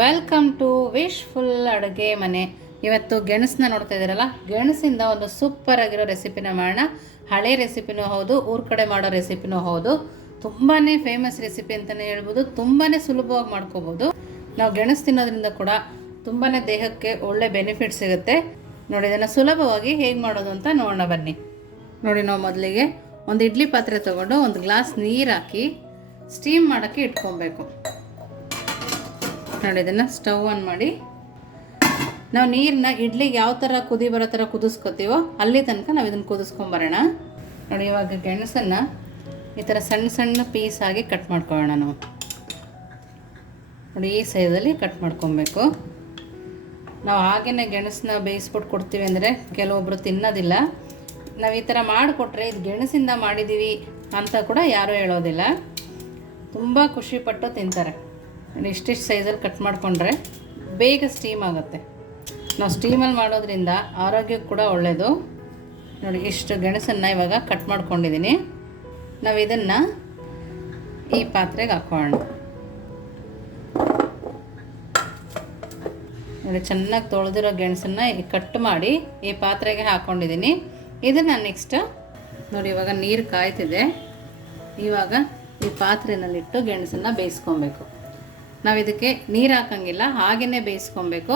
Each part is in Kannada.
ವೆಲ್ಕಮ್ ಟು ವಿಶ್ಫುಲ್ ಅಡುಗೆ ಮನೆ. ಇವತ್ತು ಗೆಣಸನ್ನ ನೋಡ್ತಾ ಇದ್ದೀರಲ್ಲ, ಗೆಣಸಿಂದ ಒಂದು ಸೂಪರ್ ಆಗಿರೋ ರೆಸಿಪಿನ ಮಾಡೋಣ. ಹಳೆ ರೆಸಿಪಿನೂ ಹೌದು, ಊರ ಕಡೆ ಮಾಡೋ ರೆಸಿಪಿನೂ ಹೌದು. ತುಂಬಾ ಫೇಮಸ್ ರೆಸಿಪಿ ಅಂತಲೇ ಹೇಳ್ಬೋದು. ತುಂಬಾ ಸುಲಭವಾಗಿ ಮಾಡ್ಕೋಬೋದು. ನಾವು ಗೆಣಸು ತಿನ್ನೋದ್ರಿಂದ ಕೂಡ ತುಂಬಾ ದೇಹಕ್ಕೆ ಒಳ್ಳೆ ಬೆನಿಫಿಟ್ ಸಿಗುತ್ತೆ. ನೋಡಿ, ಇದನ್ನು ಸುಲಭವಾಗಿ ಹೇಗೆ ಮಾಡೋದು ಅಂತ ನೋಡೋಣ ಬನ್ನಿ. ನೋಡಿ, ನಾವು ಮೊದಲಿಗೆ ಒಂದು ಇಡ್ಲಿ ಪಾತ್ರೆ ತೊಗೊಂಡು ಒಂದು ಗ್ಲಾಸ್ ನೀರು ಹಾಕಿ ಸ್ಟೀಮ್ ಮಾಡೋಕ್ಕೆ ಇಟ್ಕೊಬೇಕು. ನೋಡಿ, ಇದನ್ನು ಸ್ಟವ್ ಆನ್ ಮಾಡಿ ನಾವು ನೀರನ್ನ ಇಡ್ಲಿಗೆ ಯಾವ ಥರ ಕುದಿ ಬರೋ ಥರ ಕುದಿಸ್ಕೊತೀವೋ ಅಲ್ಲಿ ತನಕ ನಾವು ಇದನ್ನು ಕುದಿಸ್ಕೊಂಬರೋಣ. ನೋಡಿ, ಇವಾಗ ಗೆಣಸನ್ನು ಈ ಥರ ಸಣ್ಣ ಸಣ್ಣ ಪೀಸ್ ಆಗಿ ಕಟ್ ಮಾಡ್ಕೊಳ್ಳೋಣ. ನಾವು ನೋಡಿ ಈ ಸೈಜಲ್ಲಿ ಕಟ್ ಮಾಡ್ಕೊಬೇಕು. ನಾವು ಹಾಗೇ ಗೆಣಸನ್ನ ಬೇಯಿಸ್ಬಿಟ್ಟು ಕೊಡ್ತೀವಿ ಅಂದರೆ ಕೆಲವೊಬ್ಬರು ತಿನ್ನೋದಿಲ್ಲ. ನಾವು ಈ ಥರ ಮಾಡಿಕೊಟ್ರೆ ಇದು ಗೆಣಸಿಂದ ಮಾಡಿದ್ದೀವಿ ಅಂತ ಕೂಡ ಯಾರೂ ಹೇಳೋದಿಲ್ಲ. ತುಂಬ ಖುಷಿಪಟ್ಟು ತಿಂತಾರೆ. ಇಷ್ಟಿಷ್ಟು ಸೈಜಲ್ಲಿ ಕಟ್ ಮಾಡಿಕೊಂಡ್ರೆ ಬೇಗ ಸ್ಟೀಮ್ ಆಗುತ್ತೆ. ನಾವು ಸ್ಟೀಮಲ್ಲಿ ಮಾಡೋದ್ರಿಂದ ಆರೋಗ್ಯಕ್ಕೆ ಕೂಡ ಒಳ್ಳೆಯದು. ನೋಡಿ, ಇಷ್ಟು ಗೆಣಸನ್ನು ಇವಾಗ ಕಟ್ ಮಾಡ್ಕೊಂಡಿದ್ದೀನಿ. ನಾವು ಇದನ್ನು ಈ ಪಾತ್ರೆಗೆ ಹಾಕೋಣ. ನೋಡಿ, ಚೆನ್ನಾಗಿ ತೊಳೆದಿರೋ ಗೆಣಸನ್ನು ಕಟ್ ಮಾಡಿ ಈ ಪಾತ್ರೆಗೆ ಹಾಕ್ಕೊಂಡಿದ್ದೀನಿ. ಇದನ್ನು ನೆಕ್ಸ್ಟ್ ನೋಡಿ, ಇವಾಗ ನೀರು ಕಾಯ್ತಿದೆ. ಇವಾಗ ಈ ಪಾತ್ರೆನಲ್ಲಿಟ್ಟು ಗೆಣಸನ್ನು ಬೇಯಿಸ್ಕೊಬೇಕು. ನಾವು ಇದಕ್ಕೆ ನೀರು ಹಾಕೋಂಗಿಲ್ಲ, ಹಾಗೆಯೇ ಬೇಯಿಸ್ಕೊಬೇಕು.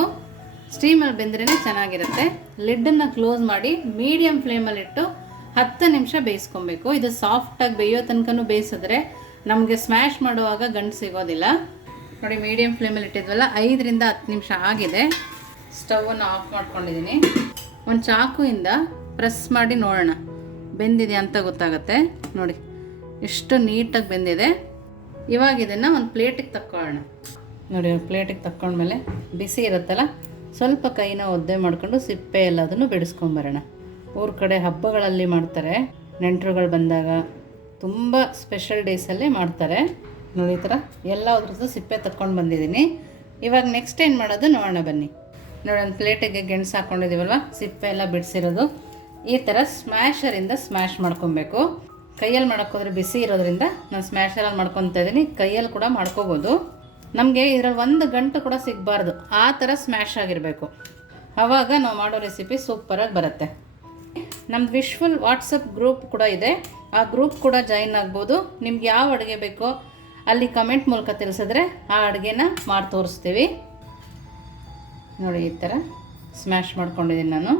ಸ್ಟೀಮಲ್ಲಿ ಬೆಂದ್ರೇ ಚೆನ್ನಾಗಿರುತ್ತೆ. ಲಿಡ್ಡನ್ನು ಕ್ಲೋಸ್ ಮಾಡಿ ಮೀಡಿಯಮ್ ಫ್ಲೇಮಲ್ಲಿಟ್ಟು 10 ನಿಮಿಷ ಬೇಯಿಸ್ಕೊಬೇಕು. ಇದು ಸಾಫ್ಟಾಗಿ ಬೇಯೋ ತನಕನೂ ಬೇಯಿಸಿದ್ರೆ ನಮಗೆ ಸ್ಮ್ಯಾಶ್ ಮಾಡುವಾಗ ಗಂಟು ಸಿಗೋದಿಲ್ಲ. ನೋಡಿ, ಮೀಡಿಯಮ್ ಫ್ಲೇಮಲ್ಲಿ ಇಟ್ಟಿದ್ವಲ್ಲ, 5ರಿಂದ 10 ನಿಮಿಷ ಆಗಿದೆ. ಸ್ಟವನ್ನು ಆಫ್ ಮಾಡ್ಕೊಂಡಿದ್ದೀನಿ. ಒಂದು ಚಾಕುಯಿಂದ ಪ್ರೆಸ್ ಮಾಡಿ ನೋಡೋಣ ಬೆಂದಿದೆ ಅಂತ ಗೊತ್ತಾಗುತ್ತೆ. ನೋಡಿ, ಎಷ್ಟು ನೀಟಾಗಿ ಬೆಂದಿದೆ. ಇವಾಗ ಇದನ್ನು ಒಂದು ಪ್ಲೇಟಿಗೆ ತಕ್ಕೊಳ್ಳೋಣ. ನೋಡಿ, ಒಂದು ಪ್ಲೇಟಿಗೆ ತಕ್ಕೊಂಡ್ಮೇಲೆ ಬಿಸಿ ಇರುತ್ತಲ್ಲ, ಸ್ವಲ್ಪ ಕೈನ ಒದ್ದೆ ಮಾಡ್ಕೊಂಡು ಸಿಪ್ಪೆ ಎಲ್ಲದನ್ನು ಬಿಡಿಸ್ಕೊಂಬರೋಣ. ಊರ ಕಡೆ ಹಬ್ಬಗಳಲ್ಲಿ ಮಾಡ್ತಾರೆ, ನೆಂಟರುಗಳು ಬಂದಾಗ, ತುಂಬ ಸ್ಪೆಷಲ್ ಡೇಸಲ್ಲೇ ಮಾಡ್ತಾರೆ. ನೋಡಿ, ಈ ಥರ ಎಲ್ಲ ಅದ್ರದ್ದು ಸಿಪ್ಪೆ ತಕ್ಕೊಂಡು ಬಂದಿದ್ದೀನಿ. ಇವಾಗ ನೆಕ್ಸ್ಟ್ ಏನು ಮಾಡೋದು ನೋಡೋಣ ಬನ್ನಿ. ನೋಡಿ, ಒಂದು ಪ್ಲೇಟಿಗೆ ಗೆಣಸು ಹಾಕ್ಕೊಂಡಿದ್ದೀವಲ್ವ, ಸಿಪ್ಪೆ ಎಲ್ಲ ಬಿಡಿಸಿರೋದು ಈ ಥರ ಸ್ಮ್ಯಾಶರಿಂದ ಸ್ಮ್ಯಾಶ್ ಮಾಡ್ಕೊಬೇಕು. ಕೈಯಲ್ಲಿ ಮಾಡೋಕ್ಕೋದ್ರೆ ಬಿಸಿ ಇರೋದ್ರಿಂದ ನಾನು ಸ್ಮ್ಯಾಶರಲ್ಲಿ ಮಾಡ್ಕೊತಾ ಇದ್ದೀನಿ. ಕೈಯಲ್ಲಿ ಕೂಡ ಮಾಡ್ಕೋಬೋದು. ನಮಗೆ ಇದರಲ್ಲಿ 1 ಗಂಟು ಕೂಡ ಸಿಗಬಾರ್ದು, ಆ ಥರ ಸ್ಮ್ಯಾಶ್ ಆಗಿರಬೇಕು. ಆವಾಗ ನಾವು ಮಾಡೋ ರೆಸಿಪಿ ಸೂಪರಾಗಿ ಬರುತ್ತೆ. ನಮ್ಮದು ವಿಶ್ಫುಲ್ ವಾಟ್ಸಪ್ ಗ್ರೂಪ್ ಕೂಡ ಇದೆ. ಆ ಗ್ರೂಪ್ ಕೂಡ ಜಾಯಿನ್ ಆಗ್ಬೋದು. ನಿಮ್ಗೆ ಯಾವ ಅಡುಗೆ ಬೇಕೋ ಅಲ್ಲಿ ಕಮೆಂಟ್ ಮೂಲಕ ತಿಳಿಸಿದ್ರೆ ಆ ಅಡುಗೆನ ಮಾಡಿ ತೋರಿಸ್ತೀವಿ. ನೋಡಿ, ಈ ಥರ ಸ್ಮ್ಯಾಶ್ ಮಾಡ್ಕೊಂಡಿದ್ದೀನಿ ನಾನು.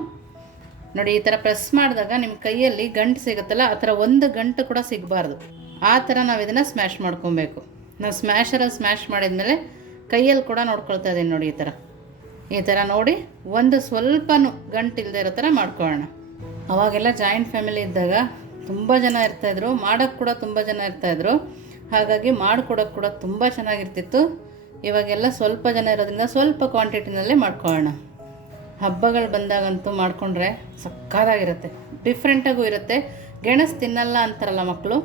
ನೋಡಿ, ಈ ಥರ ಪ್ರೆಸ್ ಮಾಡಿದಾಗ ನಿಮ್ಮ ಕೈಯಲ್ಲಿ ಗಂಟು ಸಿಗುತ್ತಲ್ಲ, ಆ ಥರ 1 ಗಂಟು ಕೂಡ ಸಿಗಬಾರ್ದು. ಆ ಥರ ನಾವು ಇದನ್ನು ಸ್ಮ್ಯಾಶ್ ಮಾಡ್ಕೊಬೇಕು. ನಾವು ಸ್ಮ್ಯಾಶರಲ್ಲಿ ಸ್ಮ್ಯಾಶ್ ಮಾಡಿದ್ಮೇಲೆ ಕೈಯಲ್ಲಿ ಕೂಡ ನೋಡ್ಕೊಳ್ತಾ ಇದ್ದೀನಿ. ನೋಡಿ, ಈ ಥರ ನೋಡಿ ಒಂದು ಸ್ವಲ್ಪನೂ ಗಂಟು ಇಲ್ಲದೆ ಇರೋ ಥರ ಮಾಡ್ಕೊಳ್ಳೋಣ. ಅವಾಗೆಲ್ಲ ಜಾಯಿಂಟ್ ಫ್ಯಾಮಿಲಿ ಇದ್ದಾಗ ತುಂಬ ಜನ ಇರ್ತಾಯಿದ್ರು, ಮಾಡೋಕ್ಕೆ ಕೂಡ ತುಂಬ ಜನ ಇರ್ತಾಯಿದ್ರು. ಹಾಗಾಗಿ ಮಾಡಿಕೊಡೋಕ್ಕೆ ಕೂಡ ತುಂಬ ಚೆನ್ನಾಗಿರ್ತಿತ್ತು. ಇವಾಗೆಲ್ಲ ಸ್ವಲ್ಪ ಜನ ಇರೋದ್ರಿಂದ ಸ್ವಲ್ಪ ಕ್ವಾಂಟಿಟಿನಲ್ಲೇ ಮಾಡ್ಕೊಳ್ಳೋಣ. ಹಬ್ಬಗಳು ಬಂದಾಗಂತೂ ಮಾಡಿಕೊಂಡ್ರೆ ಸಕ್ಕತ್ತಾಗಿರುತ್ತೆ, ಡಿಫ್ರೆಂಟಾಗೂ ಇರುತ್ತೆ. ಗೆಣಸು ತಿನ್ನಲ್ಲ ಅಂತಾರಲ್ಲ ಮಕ್ಕಳು,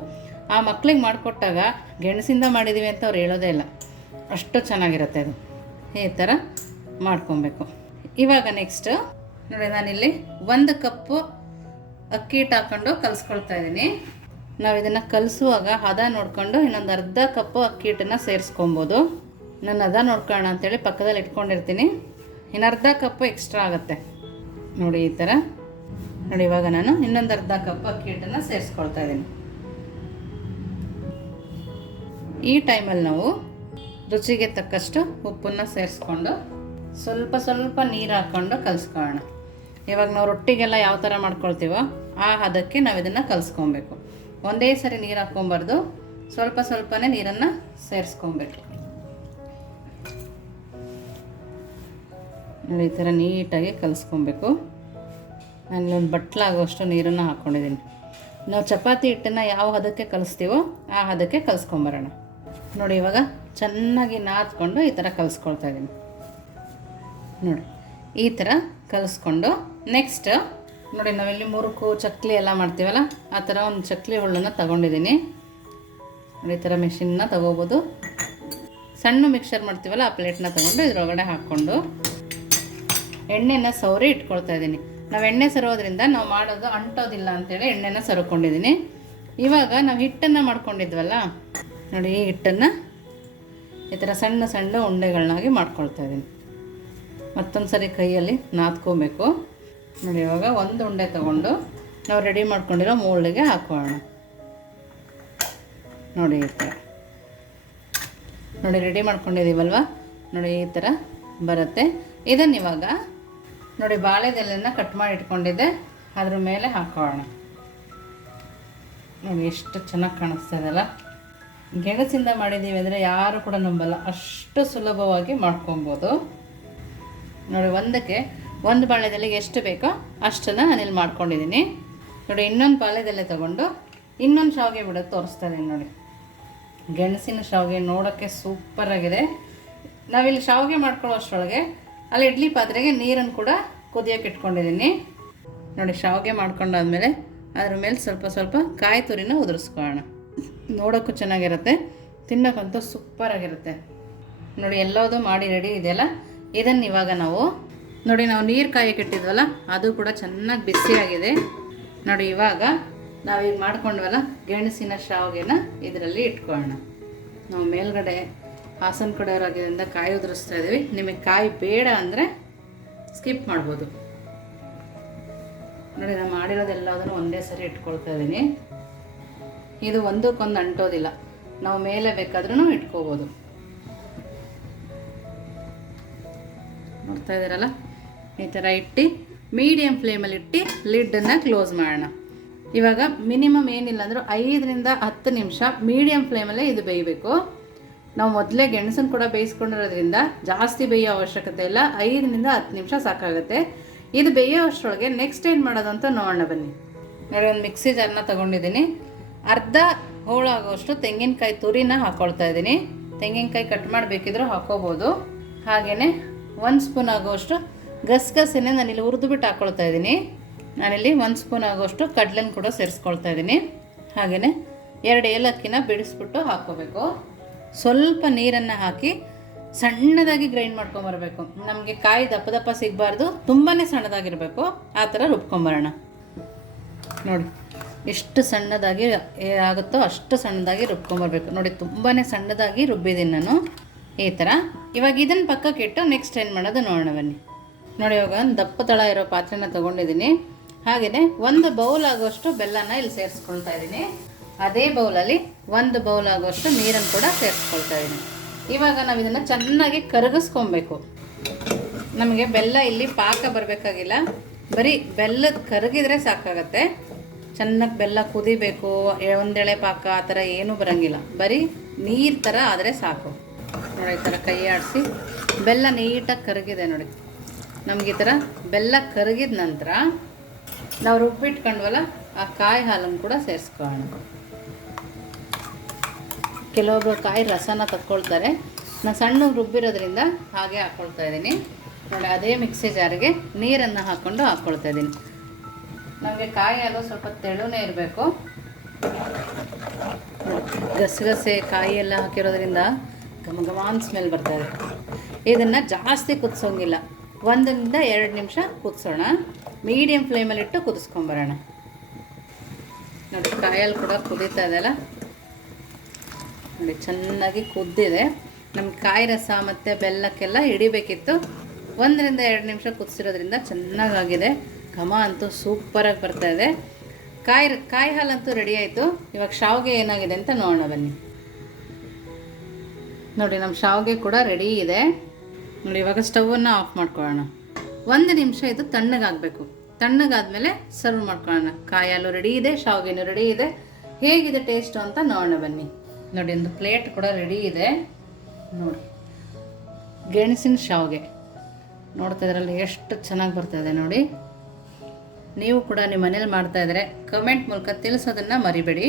ಆ ಮಕ್ಳಿಗೆ ಮಾಡಿಕೊಟ್ಟಾಗ ಗೆಣಸಿಂದ ಮಾಡಿದ್ದೀವಿ ಅಂತ ಅವ್ರು ಹೇಳೋದೇ ಇಲ್ಲ, ಅಷ್ಟು ಚೆನ್ನಾಗಿರುತ್ತೆ. ಅದು ಈ ಥರ ಮಾಡ್ಕೊಬೇಕು. ಇವಾಗ ನೆಕ್ಸ್ಟ್ ನೋಡಿ, ನಾನಿಲ್ಲಿ 1 ಕಪ್ಪು ಅಕ್ಕಿ ಹಿಟ್ಟು ಹಾಕ್ಕೊಂಡು ಕಲಿಸ್ಕೊಳ್ತಾ ಇದ್ದೀನಿ. ನಾವು ಇದನ್ನು ಕಲಿಸುವಾಗ ಹದ ನೋಡಿಕೊಂಡು ಇನ್ನೊಂದು ಅರ್ಧ ಕಪ್ಪು ಅಕ್ಕಿ ಹಿಟ್ಟನ್ನು ಸೇರಿಸ್ಕೊಬೋದು. ನಾನು ಹದ ನೋಡ್ಕೊಳ್ಳೋಣ ಅಂಥೇಳಿ ಪಕ್ಕದಲ್ಲಿ ಇಟ್ಕೊಂಡಿರ್ತೀನಿ. ಇನ್ನು ಅರ್ಧ ಕಪ್ಪು ಎಕ್ಸ್ಟ್ರಾ ಆಗುತ್ತೆ. ನೋಡಿ, ಈ ಥರ ನೋಡಿ. ಇವಾಗ ನಾನು ಇನ್ನೊಂದು ಅರ್ಧ ಕಪ್ ಅಕ್ಕಿ ಹಿಟ್ಟನ್ನು ಸೇರಿಸ್ಕೊಳ್ತಾ ಇದ್ದೀನಿ. ಈ ಟೈಮಲ್ಲಿ ನಾವು ರುಚಿಗೆ ತಕ್ಕಷ್ಟು ಉಪ್ಪನ್ನು ಸೇರಿಸ್ಕೊಂಡು ಸ್ವಲ್ಪ ಸ್ವಲ್ಪ ನೀರು ಹಾಕ್ಕೊಂಡು ಕಲಿಸ್ಕೊಳ್ಳೋಣ. ಇವಾಗ ನಾವು ರೊಟ್ಟಿಗೆಲ್ಲ ಯಾವ ಥರ ಮಾಡ್ಕೊಳ್ತೀವೋ ಆ ಹದಕ್ಕೆ ನಾವು ಇದನ್ನು ಕಲಿಸ್ಕೊಬೇಕು. ಒಂದೇ ಸರಿ ನೀರು ಹಾಕ್ಕೊಬಾರ್ದು, ಸ್ವಲ್ಪ ಸ್ವಲ್ಪನೇ ನೀರನ್ನು ಸೇರಿಸ್ಕೊಬೇಕು. ನೋಡಿ, ಈ ಥರ ನೀಟಾಗಿ ಕಲಿಸ್ಕೊಬೇಕು. ನಾನೊಂದು ಬಟ್ಲಾಗುವಷ್ಟು ನೀರನ್ನು ಹಾಕ್ಕೊಂಡಿದ್ದೀನಿ. ನಾವು ಚಪಾತಿ ಹಿಟ್ಟನ್ನು ಯಾವ ಹದಕ್ಕೆ ಕಲಿಸ್ತೀವೋ ಆ ಹದಕ್ಕೆ ಕಲಿಸ್ಕೊಂಬರೋಣ. ನೋಡಿ, ಇವಾಗ ಚೆನ್ನಾಗಿ ನಾದ್ಕೊಂಡು ಈ ಥರ ಕಲಿಸ್ಕೊಳ್ತಾ ಇದ್ದೀನಿ. ನೋಡಿ, ಈ ಥರ ಕಲಿಸ್ಕೊಂಡು ನೆಕ್ಸ್ಟ್ ನೋಡಿ, ನಾವಿಲ್ಲಿ ಮುರುಕು ಚಕ್ಲಿ ಎಲ್ಲ ಮಾಡ್ತೀವಲ್ಲ, ಆ ಥರ ಒಂದು ಚಕ್ಲಿ ಹುಳ್ಳನ್ನು ತಗೊಂಡಿದ್ದೀನಿ. ನೋಡಿ, ಈ ಥರ ಮೆಷಿನ್ನ ತಗೋಬೋದು. ಸಣ್ಣ ಮಿಕ್ಸರ್ ಮಾಡ್ತೀವಲ್ಲ, ಆ ಪ್ಲೇಟ್ನ ತಗೊಂಡು ಇದ್ರೊಳಗಡೆ ಹಾಕ್ಕೊಂಡು ಎಣ್ಣೆನ ಸವರಿ ಇಟ್ಕೊಳ್ತಾ ಇದ್ದೀನಿ. ನಾವು ಎಣ್ಣೆ ಸರೋದ್ರಿಂದ ನಾವು ಮಾಡೋದು ಅಂಟೋದಿಲ್ಲ ಅಂಥೇಳಿ ಎಣ್ಣೆನ ಸರ್ಕೊಂಡಿದ್ದೀನಿ. ಇವಾಗ ನಾವು ಹಿಟ್ಟನ್ನು ಮಾಡ್ಕೊಂಡಿದ್ವಲ್ಲ, ನೋಡಿ, ಈ ಹಿಟ್ಟನ್ನು ಈ ಥರ ಸಣ್ಣ ಸಣ್ಣ ಉಂಡೆಗಳನ್ನಾಗಿ ಮಾಡ್ಕೊಳ್ತಾ ಇದ್ದೀನಿ. ಮತ್ತೊಂದು ಸರಿ ಕೈಯಲ್ಲಿ ನಾದ್ಕೋಬೇಕು. ನೋಡಿ ಇವಾಗ ಒಂದು ಉಂಡೆ ತಗೊಂಡು ನಾವು ರೆಡಿ ಮಾಡ್ಕೊಂಡಿರೋ ಮೋಲ್ಡಿಗೆ ಹಾಕೋಣ. ನೋಡಿ ಈ ಥರ ನೋಡಿ ರೆಡಿ ಮಾಡ್ಕೊಂಡಿದ್ದೀವಲ್ವ, ನೋಡಿ ಈ ಥರ ಬರುತ್ತೆ. ಇದನ್ನು ಇವಾಗ ನೋಡಿ ಬಾಳೆದೆಲೆನ ಕಟ್ ಮಾಡಿ ಇಟ್ಕೊಂಡಿದ್ದೆ ಅದ್ರ ಮೇಲೆ ಹಾಕೋಣ. ನೋಡಿ ಎಷ್ಟು ಚೆನ್ನಾಗಿ ಕಾಣಿಸ್ತಾ ಇದೆಯಲ್ಲ. ಗೆಣಸಿಂದ ಮಾಡಿದ್ದೀವಿ ಅಂದರೆ ಯಾರು ಕೂಡ ನಂಬಲ್ಲ, ಅಷ್ಟು ಸುಲಭವಾಗಿ ಮಾಡ್ಕೊಬೋದು. ನೋಡಿ ಒಂದು ಬಾಳೆದೆಲೆಗೆ ಎಷ್ಟು ಬೇಕೋ ಅಷ್ಟನ್ನು ನಾನಿಲ್ಲಿ ಮಾಡ್ಕೊಂಡಿದ್ದೀನಿ. ನೋಡಿ ಇನ್ನೊಂದು ಬಾಳೆದೆಲೆ ತೊಗೊಂಡು ಇನ್ನೊಂದು ಶಾವಿಗೆ ಬಿಡೋದು ತೋರಿಸ್ತಾ ಇದ್ದೀನಿ. ನೋಡಿ ಗೆಣಸಿನ ಶಾವಿಗೆ ನೋಡೋಕ್ಕೆ ಸೂಪರಾಗಿದೆ. ನಾವಿಲ್ಲಿ ಶಾವಿಗೆ ಮಾಡ್ಕೊಳ್ಳೋ ಅಷ್ಟರೊಳಗೆ ಅಲ್ಲಿ ಇಡ್ಲಿ ಪಾತ್ರೆಗೆ ನೀರನ್ನು ಕೂಡ ಕುದಿಯೋಕೆ ಇಟ್ಕೊಂಡಿದ್ದೀನಿ. ನೋಡಿ ಶಾವಿಗೆ ಮಾಡ್ಕೊಂಡಾದ್ಮೇಲೆ ಅದ್ರ ಮೇಲೆ ಸ್ವಲ್ಪ ಸ್ವಲ್ಪ ಕಾಯಿ ತುರಿನ ಉದುರಿಸ್ಕೊಳ್ಳೋಣ. ನೋಡೋಕ್ಕೂ ಚೆನ್ನಾಗಿರುತ್ತೆ, ತಿನ್ನೋಕ್ಕಂತೂ ಸೂಪರಾಗಿರುತ್ತೆ. ನೋಡಿ ಎಲ್ಲದೂ ಮಾಡಿ ರೆಡಿ ಇದೆಯಲ್ಲ. ಇದನ್ನು ಇವಾಗ ನಾವು ನೀರು ಕಾಯಕ್ಕೆ ಇಟ್ಟಿದ್ವಲ್ಲ ಅದು ಕೂಡ ಚೆನ್ನಾಗಿ ಬಿಸಿಯಾಗಿದೆ. ನೋಡಿ ಇವಾಗ ನಾವೀಗ ಮಾಡ್ಕೊಂಡ್ವಲ್ಲ ಗೆಣಸಿನ ಶಾವಿಗೆನ ಇದರಲ್ಲಿ ಇಟ್ಕೊಳ್ಳೋಣ. ನಾವು ಮೇಲ್ಗಡೆ ಹಾಸನ ಕಡೆಯವರಾಗಿದ್ದರಿಂದ ಕಾಯಿ ಉದುರಿಸ್ತಾ ಇದ್ದೀವಿ. ನಿಮಗೆ ಕಾಯಿ ಬೇಡ ಅಂದರೆ ಸ್ಕಿಪ್ ಮಾಡ್ಬೋದು. ನೋಡಿ ನಾನು ಮಾಡಿರೋದೆಲ್ಲದನ್ನು ಒಂದೇ ಸರಿ ಇಟ್ಕೊಳ್ತಾ ಇದ್ದೀನಿ. ಇದು ಒಂದಕ್ಕೊಂದು ಅಂಟೋದಿಲ್ಲ, ನಾವು ಮೇಲೆ ಬೇಕಾದ್ರೂ ಇಟ್ಕೋಬೋದು. ನೋಡ್ತಾ ಇದ್ದೀರಲ್ಲ, ಈ ಥರ ಇಟ್ಟು ಮೀಡಿಯಮ್ ಫ್ಲೇಮಲ್ಲಿ ಇಟ್ಟು ಲಿಡ್ಡನ್ನು ಕ್ಲೋಸ್ ಮಾಡೋಣ. ಇವಾಗ ಮಿನಿಮಮ್ ಏನಿಲ್ಲ ಅಂದರೂ 5 ರಿಂದ 10 ನಿಮಿಷ ಮೀಡಿಯಮ್ ಫ್ಲೇಮಲ್ಲೇ ಇದು ಬೇಯಬೇಕು. ನಾವು ಮೊದಲೇ ಗೆಣಸನ್ನು ಕೂಡ ಬೇಯಿಸ್ಕೊಂಡಿರೋದ್ರಿಂದ ಜಾಸ್ತಿ ಬೇಯೋ ಅವಶ್ಯಕತೆ ಇಲ್ಲ, 5 ರಿಂದ 10 ನಿಮಿಷ ಸಾಕಾಗುತ್ತೆ. ಇದು ಬೇಯೋ ಅಷ್ಟರೊಳಗೆ ನೆಕ್ಸ್ಟ್ ಏನು ಮಾಡೋದು ಅಂತ ನೋಡೋಣ ಬನ್ನಿ. ನೋಡಿ ಒಂದು ಮಿಕ್ಸಿ ಜಾರನ್ನ ತೊಗೊಂಡಿದ್ದೀನಿ. ಅರ್ಧ ಹೋಳಾಗೋಷ್ಟು ತೆಂಗಿನಕಾಯಿ ತುರಿನ ಹಾಕ್ಕೊಳ್ತಾ ಇದ್ದೀನಿ. ತೆಂಗಿನಕಾಯಿ ಕಟ್ ಮಾಡಬೇಕಿದ್ರೂ ಹಾಕೋಬೋದು. ಹಾಗೆಯೇ 1 ಸ್ಪೂನ್ ಆಗೋಷ್ಟು ಗಸಗಸೆನೇ ನಾನಿಲ್ಲಿ ಹುರಿದುಬಿಟ್ಟು ಹಾಕ್ಕೊಳ್ತಾ ಇದ್ದೀನಿ. ನಾನಿಲ್ಲಿ 1 ಸ್ಪೂನ್ ಆಗೋಷ್ಟು ಕಡಲೆನ ಕೂಡ ಸೇರಿಸ್ಕೊಳ್ತಾ ಇದ್ದೀನಿ. ಹಾಗೆಯೇ 2 ಏಲಕ್ಕಿನ ಬಿಡಿಸ್ಬಿಟ್ಟು ಹಾಕ್ಕೋಬೇಕು. ಸ್ವಲ್ಪ ನೀರನ್ನು ಹಾಕಿ ಸಣ್ಣದಾಗಿ ಗ್ರೈಂಡ್ ಮಾಡ್ಕೊಂಬರ್ಬೇಕು. ನಮಗೆ ಕಾಯಿ ದಪ್ಪ ದಪ್ಪ ಸಿಗಬಾರ್ದು, ತುಂಬಾ ಸಣ್ಣದಾಗಿರಬೇಕು. ಆ ಥರ ರುಬ್ಕೊಂಬರೋಣ. ನೋಡಿ ಎಷ್ಟು ಸಣ್ಣದಾಗಿ ಆಗುತ್ತೋ ಅಷ್ಟು ಸಣ್ಣದಾಗಿ ರುಬ್ಕೊಂಬರ್ಬೇಕು. ನೋಡಿ ತುಂಬಾ ಸಣ್ಣದಾಗಿ ರುಬ್ಬಿದ್ದೀನಿ ನಾನು ಈ ಥರ. ಇವಾಗ ಇದನ್ನು ಪಕ್ಕಕ್ಕೆ ಇಟ್ಟು ನೆಕ್ಸ್ಟ್ ಏನು ಮಾಡೋದು ನೋಡೋಣ ಬನ್ನಿ. ನೋಡಿ ಇವಾಗ ಒಂದು ದಪ್ಪ ತಳ ಇರೋ ಪಾತ್ರೆನ ತೊಗೊಂಡಿದ್ದೀನಿ. ಹಾಗೆಯೇ 1 ಬೌಲ್ ಆಗೋಷ್ಟು ಬೆಲ್ಲನ ಇಲ್ಲಿ ಸೇರಿಸ್ಕೊಳ್ತಾ ಇದ್ದೀನಿ. ಅದೇ ಬೌಲಲ್ಲಿ 1 ಬೌಲ್ ಆಗೋಷ್ಟು ನೀರನ್ನು ಕೂಡ ಸೇರಿಸ್ಕೊಳ್ತಾ ಇದ್ದೀನಿ. ಇವಾಗ ನಾವು ಇದನ್ನು ಚೆನ್ನಾಗಿ ಕರಗಿಸ್ಕೊಬೇಕು. ನಮಗೆ ಬೆಲ್ಲ ಇಲ್ಲಿ ಪಾಕ ಬರಬೇಕಾಗಿಲ್ಲ, ಬರೀ ಬೆಲ್ಲದ ಕರಗಿದ್ರೆ ಸಾಕಾಗತ್ತೆ. ಚೆನ್ನಾಗಿ ಬೆಲ್ಲ ಕುದಿಬೇಕು, ಒಂದೆಳೆ ಪಾಕ ಆ ಥರ ಏನೂ ಬರೋಂಗಿಲ್ಲ, ಬರೀ ನೀರು ಥರ ಆದರೆ ಸಾಕು. ನೋಡಿ ಈ ಥರ ಕೈ ಆಡಿಸಿ ಬೆಲ್ಲ ನೀಟಾಗಿ ಕರಗಿದೆ. ನೋಡಿ ನಮಗೆ ಈ ಥರ ಬೆಲ್ಲ ಕರಗಿದ ನಂತರ ನಾವು ರುಬ್ಬಿಟ್ಕೊಂಡ್ವಲ್ಲ ಆ ಕಾಯಿ ಹಾಲನ್ನು ಕೂಡ ಸೇರಿಸ್ಕೊಳ್ಳೋಣ. ಕೆಲವೊಬ್ಬರು ಕಾಯಿ ರಸನ ತಕ್ಕೊಳ್ತಾರೆ, ನಾನು ಸಣ್ಣ ರುಬ್ಬಿರೋದ್ರಿಂದ ಹಾಗೆ ಹಾಕ್ಕೊಳ್ತಾ ಇದ್ದೀನಿ. ನೋಡಿ ಅದೇ ಮಿಕ್ಸಿ ಜಾರಿಗೆ ನೀರನ್ನು ಹಾಕ್ಕೊಳ್ತಾ ಇದ್ದೀನಿ. ನಮಗೆ ಕಾಯಿ ಹಾಲು ಸ್ವಲ್ಪ ತೆಳುನೇ ಇರಬೇಕು. ಗಸಗಸೆ ಕಾಯಿ ಎಲ್ಲ ಹಾಕಿರೋದ್ರಿಂದ ಘಮ ಘಮಾನ್ ಸ್ಮೆಲ್ ಬರ್ತಾಯಿದೆ. ಇದನ್ನು ಜಾಸ್ತಿ ಕುದಿಸೋಂಗಿಲ್ಲ, 1 ರಿಂದ 2 ನಿಮಿಷ ಕುದಿಸೋಣ. ಮೀಡಿಯಮ್ ಫ್ಲೇಮಲ್ಲಿಟ್ಟು ಕುದಿಸ್ಕೊಂಬರೋಣ. ನೋಡಿ ಕಾಯಲ್ಲಿ ಕೂಡ ಕುದೀತಾ ಇದೆಯಲ್ಲ, ನೋಡಿ ಚೆನ್ನಾಗಿ ಕುದ್ದಿದೆ. ನಮ್ಮ ಕಾಯಿ ರಸ ಮತ್ತು ಬೆಲ್ಲಕ್ಕೆಲ್ಲ ಹಿಡಿಬೇಕಿತ್ತು. 1 ರಿಂದ 2 ನಿಮಿಷ ಕುದಿಸಿರೋದ್ರಿಂದ ಚೆನ್ನಾಗಾಗಿದೆ. ಘಮ ಅಂತೂ ಸೂಪರಾಗಿ ಬರ್ತಾಯಿದೆ. ಕಾಯಿ ಹಾಲಂತೂ ರೆಡಿ ಆಯಿತು. ಇವಾಗ ಶಾವಿಗೆ ಏನಾಗಿದೆ ಅಂತ ನೋಡೋಣ ಬನ್ನಿ. ನೋಡಿ ನಮ್ಮ ಶಾವಿಗೆ ಕೂಡ ರೆಡಿ ಇದೆ. ನೋಡಿ ಇವಾಗ ಸ್ಟವನ್ನು ಆಫ್ ಮಾಡ್ಕೊಳ್ಳೋಣ. 1 ನಿಮಿಷ ಇದು ತಣ್ಣಗಾಗಬೇಕು. ತಣ್ಣಗಾದ್ಮೇಲೆ ಸರ್ವ್ ಮಾಡ್ಕೊಳ್ಳೋಣ. ಕಾಯಿ ಹಾಲು ರೆಡಿ ಇದೆ, ಶಾವಿಗೆನೂ ರೆಡಿ ಇದೆ. ಹೇಗಿದೆ ಟೇಸ್ಟು ಅಂತ ನೋಡೋಣ ಬನ್ನಿ. ನೋಡಿ ಒಂದು ಪ್ಲೇಟ್ ಕೂಡ ರೆಡಿ ಇದೆ. ನೋಡಿ ಗೆಣಸಿನ ಶಾವಿಗೆ ನೋಡ್ತಾ ಇದ್ರಲ್ಲಿ ಎಷ್ಟು ಚೆನ್ನಾಗಿ ಬರ್ತಾಯಿದೆ ನೋಡಿ. ನೀವು ಕೂಡ ನಿಮ್ಮ ಮನೇಲಿ ಮಾಡ್ತಾಯಿದ್ರೆ ಕಮೆಂಟ್ ಮೂಲಕ ತಿಳಿಸೋದನ್ನು ಮರಿಬೇಡಿ.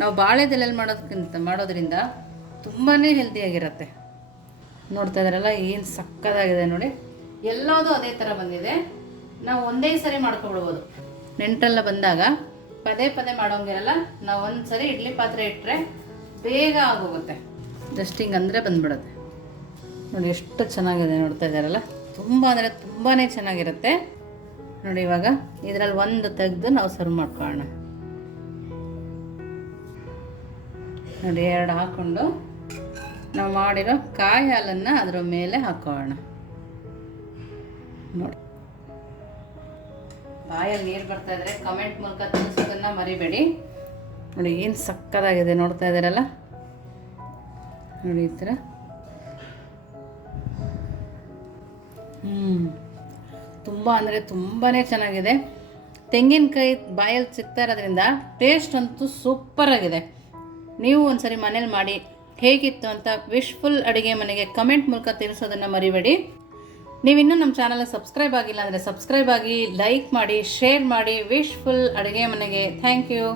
ನಾವು ಬಾಳೆದೆಲೆಯಲ್ಲಿ ಮಾಡೋದ್ರಿಂದ ತುಂಬಾ ಹೆಲ್ದಿಯಾಗಿರುತ್ತೆ. ನೋಡ್ತಾ ಇದ್ರಲ್ಲ ಏನು ಸಕ್ಕತ್ತಾಗಿದೆ ನೋಡಿ. ಎಲ್ಲದೂ ಅದೇ ಥರ ಬಂದಿದೆ. ನಾವು ಒಂದೇ ಸರಿ ಮಾಡ್ಕೊಬಿಡ್ಬೋದು. ನೆಂಟರೆಲ್ಲ ಬಂದಾಗ ಪದೇ ಪದೇ ಮಾಡೋಂಗಿರಲ್ಲ. ನಾವು ಒಂದು ಸರಿ ಇಡ್ಲಿ ಪಾತ್ರೆ ಇಟ್ಟರೆ ಬೇಗ ಆಗೋಗುತ್ತೆ. ಜಸ್ಟ್ ಹಿಂಗೆ ಅಂದರೆ ಬಂದ್ಬಿಡುತ್ತೆ. ನೋಡಿ ಎಷ್ಟು ಚೆನ್ನಾಗಿದೆ ನೋಡ್ತಾ ಇದ್ದಾರಲ್ಲ. ತುಂಬ ಅಂದರೆ ತುಂಬಾ ಚೆನ್ನಾಗಿರುತ್ತೆ ನೋಡಿ. ಇವಾಗ ಇದರಲ್ಲಿ ಒಂದು ತೆಗೆದು ನಾವು ಸರ್ವ್ ಮಾಡ್ಕೊಳ್ಳೋಣ. ನೋಡಿ 2 ಹಾಕ್ಕೊಂಡು ನಾವು ಮಾಡಿರೋ ಕಾಯಿ ಹಾಲನ್ನು ಅದರ ಮೇಲೆ ಹಾಕೋಣ. ನೋಡಿ, ಬಾಯಲ್ಲಿ ನೀರು ಬರ್ತಾ ಇದ್ರೆ ಕಮೆಂಟ್ ಮೂಲಕ ತಿಳಿಸೋದನ್ನು ಮರಿಬೇಡಿ. ನೋಡಿ ಏನು ಸಕ್ಕತ್ತಾಗಿದೆ, ನೋಡ್ತಾ ಇದ್ದೀರಲ್ಲ, ನೋಡಿ ಈ ಥರ. ತುಂಬ ಅಂದರೆ ತುಂಬಾ ಚೆನ್ನಾಗಿದೆ. ತೆಂಗಿನಕಾಯಿ ಬಾಯಲ್ಲಿ ಸಿಗ್ತಾ ಇರೋದ್ರಿಂದ ಟೇಸ್ಟ್ ಅಂತೂ ಸೂಪರಾಗಿದೆ. ನೀವು ಒಂದ್ಸರಿ ಮನೇಲಿ ಮಾಡಿ ಹೇಗಿತ್ತು ಅಂತ ವಿಶ್ಫುಲ್ ಅಡುಗೆ ಮನೆಗೆ ಕಮೆಂಟ್ ಮೂಲಕ ತಿಳಿಸೋದನ್ನು ಮರಿಬೇಡಿ. ನೀವಿನ್ನೂ ನಮ್ಮ ಚಾನಲ್ಗೆ ಸಬ್ಸ್ಕ್ರೈಬ್ ಆಗಿಲ್ಲ ಅಂದರೆ ಸಬ್ಸ್ಕ್ರೈಬ್ ಆಗಿ, ಲೈಕ್ ಮಾಡಿ, ಶೇರ್ ಮಾಡಿ. ವಿಶ್ಫುಲ್ ಅಡುಗೆ ಮನೆಗೆ ಥ್ಯಾಂಕ್ ಯು.